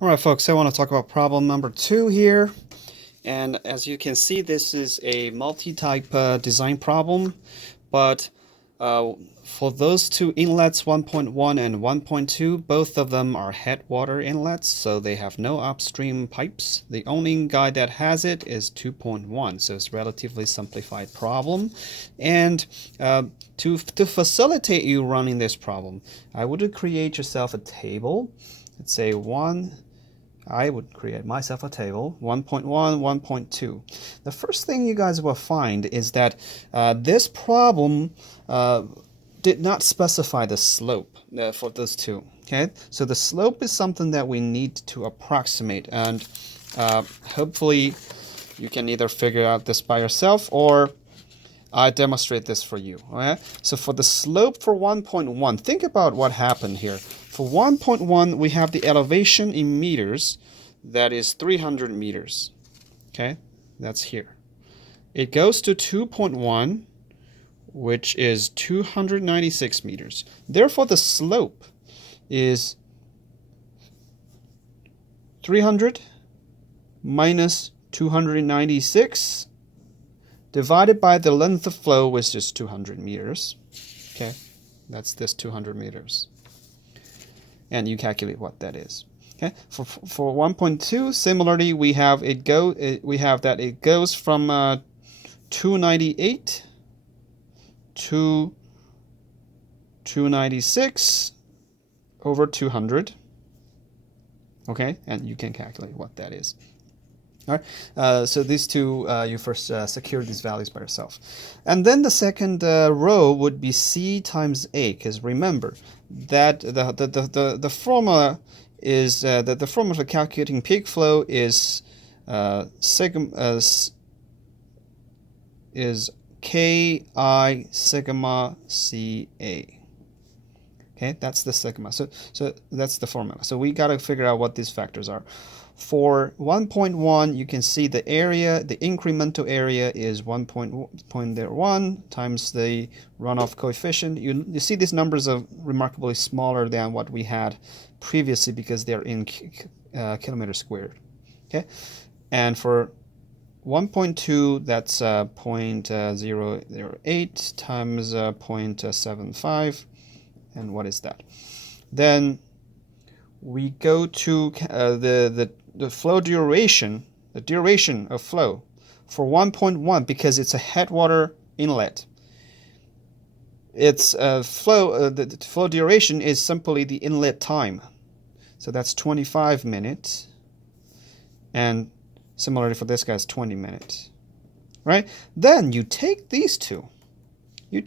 All right, folks, I want to talk about problem number 2 here. And as you can see, this is a multi-type design problem, but uh, for those two inlets, 1.1 and 1.2, both of them are headwater inlets, so they have no upstream pipes. The only guy that has it is 2.1, so it's a relatively simplified problem. And to facilitate you running this problem, I would create yourself a table. Let's say I would create myself a table, 1.1, 1.2. The first thing you guys will find is that this problem did not specify the slope for those two. Okay, so the slope is something that we need to approximate, and hopefully you can either figure out this by yourself or I demonstrate this for you. Okay? So for the slope for 1.1, think about what happened here. For 1.1, we have the elevation in meters. That is 300 meters. Okay, that's here. It goes to 2.1, which is 296 meters. Therefore, the slope is 300 minus 296 divided by the length of flow, which is 200 meters. Okay, that's this 200 meters. And you calculate what that is. Okay, for 1.2, similarly, we have that it goes from 298 to 296 over 200. Okay, and you can calculate what that is. All right, so these two, you first secure these values by yourself. And then the second row would be C times A, because remember that the formula is, the formula for calculating peak flow is sigma, is Ki sigma Ca. Okay, that's the sigma. So that's the formula. So we got to figure out what these factors are. For 1.1, you can see the area, the incremental area is 1.01 times the runoff coefficient. You see these numbers are remarkably smaller than what we had previously because they're in kilometers squared. Okay, and for 1.2, that's 0.008 times 0.75. And what is that? Then we go to the flow duration, the duration of flow for 1.1 because it's a headwater inlet. Its the flow duration is simply the inlet time. So that's 25 minutes. And similarly for this guy's 20 minutes. Right? Then you take these two. You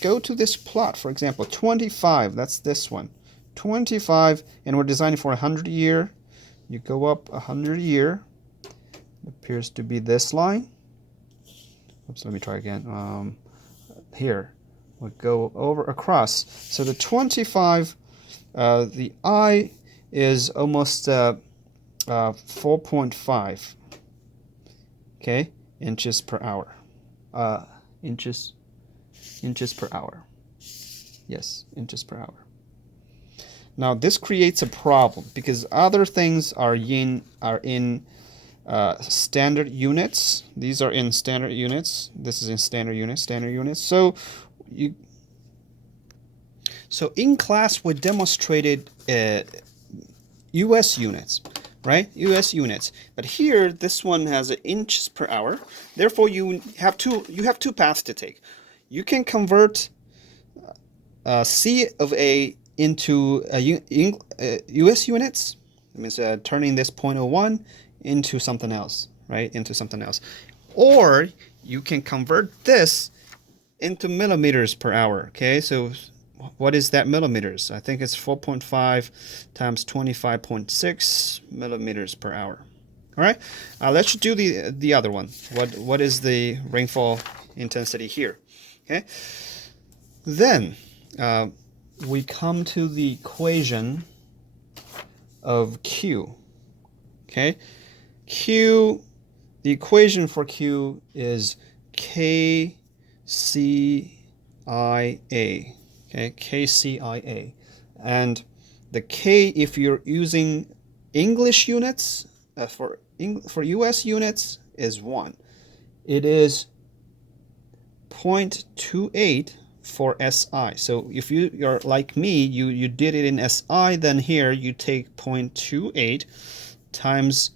go to this plot, for example, 25, that's this one. 25, and we're designing for 100 year. You go up 100 year. It appears to be this line. Oops, let me try again. Here, we'll go over across. So the 25, the I is almost 4.5, okay, inches per hour. Inches per hour. Yes, inches per hour. Now this creates a problem because other things are in standard units. These are in standard units. This is in standard units. So in class we demonstrated US units, right? US units. But here this one has inches per hour. Therefore you have two paths to take. You can convert C of A into US units. That means turning this 0.01 into something else, right? Into something else. Or you can convert this into millimeters per hour, okay? So what is that millimeters? I think it's 4.5 times 25.6 millimeters per hour. All right, let's do the other one. What is the rainfall intensity here? Okay, then we come to the equation of Q. Okay, Q, the equation for Q is KCIA. Okay, KCIA. And the K, if you're using English units, for US units is 1. It is 0.28 for SI. So if you're like me, you did it in SI, then here you take 0.28 times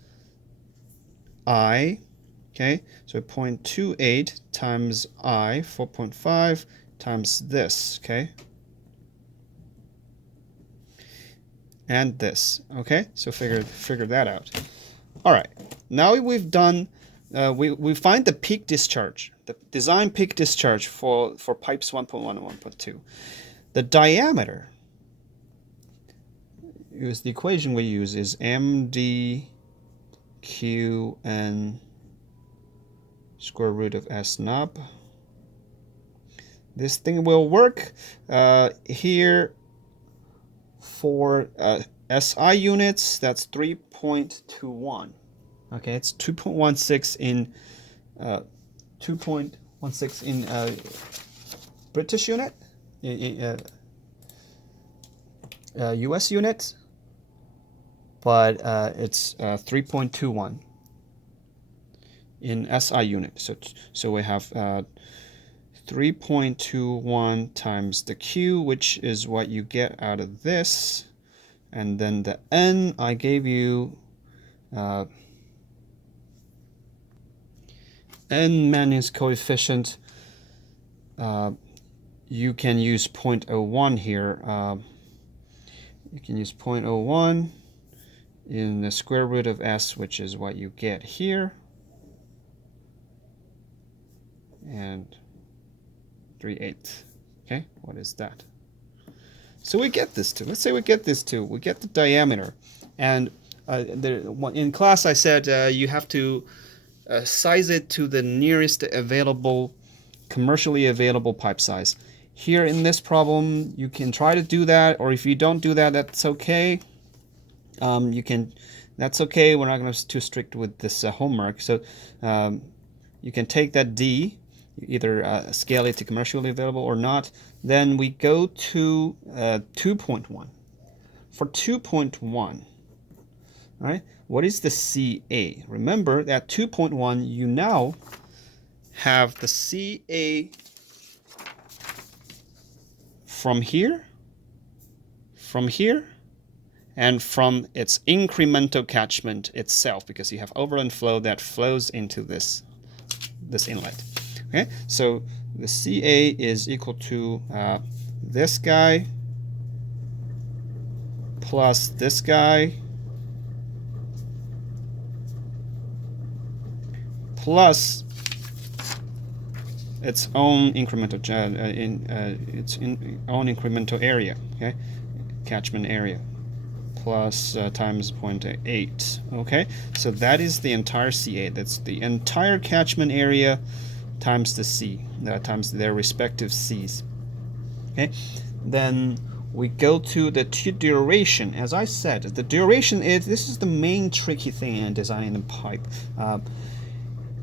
I, okay? So 0.28 times I, 4.5 times this, okay? And this, okay? So figure that out. All right, now we've done, we find the peak discharge, the design peak discharge for pipes 1.1 and 1.2. The diameter, the equation we use is MD QN square root of S knob. This thing will work here for SI units. That's 3.21. Okay, it's 2.16 in 2.16 in British unit, in US unit, but it's 3.21 in SI unit. So we have 3.21 times the Q, which is what you get out of this, and then the N I gave you. N Mannius coefficient, you can use 0.01 here. You can use 0.01 in the square root of S, which is what you get here. And 3/8. Okay, what is that? So we get this too. Let's say we get this too. We get the diameter. And in class I said you have to size it to the nearest available, commercially available pipe size. Here in this problem, you can try to do that, or if you don't do that, that's okay. That's okay. We're not going to be too strict with this homework. So you can take that D, either scale it to commercially available or not. Then we go to 2.1. For 2.1, right? What is the CA? Remember that 2.1, you now have the CA from here, and from its incremental catchment itself, because you have overland flow that flows into this inlet. Okay, so the CA is equal to this guy plus this guy plus its own incremental own incremental area, okay, catchment area, plus times 0.8. Okay, so that is the entire CA. That's the entire catchment area times the C, times their respective C's. Okay, then we go to the duration. As I said, the duration this is the main tricky thing in designing a pipe.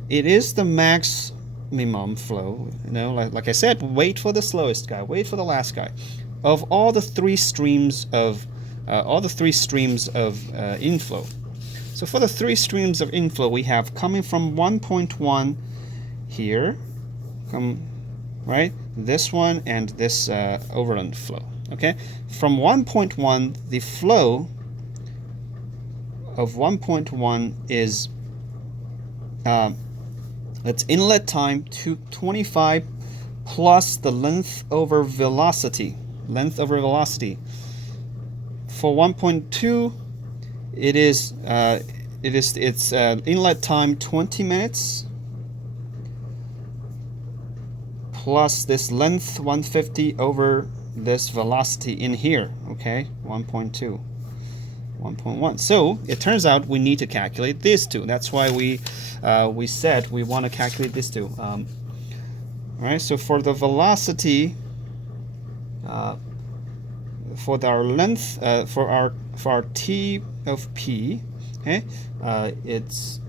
It is the maximum flow. You know, like I said, wait for the slowest guy, wait for the last guy. Of all the three streams of inflow. So for the three streams of inflow, we have coming from 1.1 here, right? This one and this overland flow. Okay, from 1.1, the flow of 1.1 is its inlet time to 25 plus the length over velocity. For 1.2, its inlet time 20 minutes plus this length 150 over this velocity in here. Okay, 1.2. 1.1. So it turns out we need to calculate these two. That's why we said we want to calculate these two. All right. So for the velocity, for our length, for our T of P, okay, it's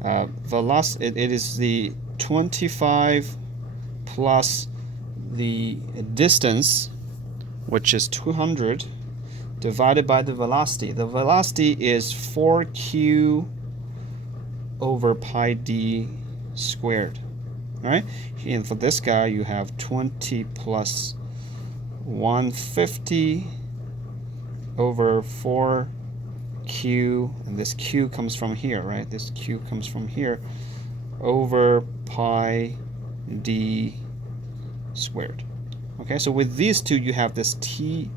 velocity. It is the 25 plus the distance, which is 200. divided by the velocity. The velocity is 4q over pi d squared. All right, and for this guy, you have 20 plus 150 over 4q, and this q comes from here, right? This q comes from here, over pi d squared. Okay, so with these two, you have this t,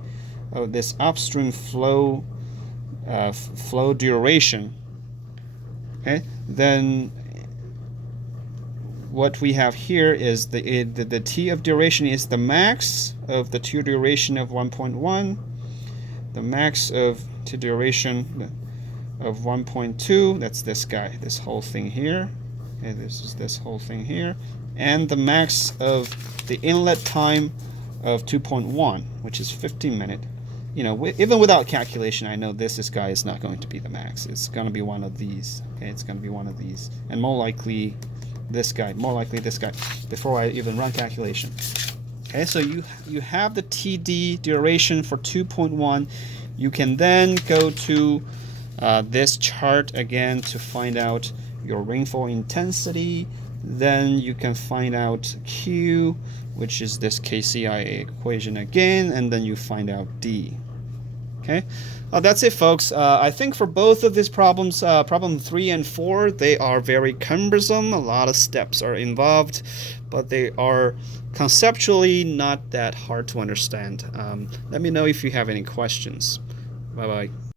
this upstream flow duration. Okay, then what we have here is the t of duration is the max of the t duration of 1.1, the max of t duration of 1.2, that's this guy, this whole thing here. Okay, this is this whole thing here, and the max of the inlet time of 2.1, which is 15 minutes. You know, even without calculation, I know this guy is not going to be the max. It's going to be one of these. Okay, it's going to be one of these, and more likely this guy, more likely this guy, before I even run calculation. Okay, so you have the TD duration for 2.1. You can then go to this chart again to find out your rainfall intensity. Then you can find out Q, which is this KCIA equation again, and then you find out D. Okay, that's it, folks. I think for both of these problems, problem 3 and 4, they are very cumbersome. A lot of steps are involved, but they are conceptually not that hard to understand. Let me know if you have any questions. Bye-bye.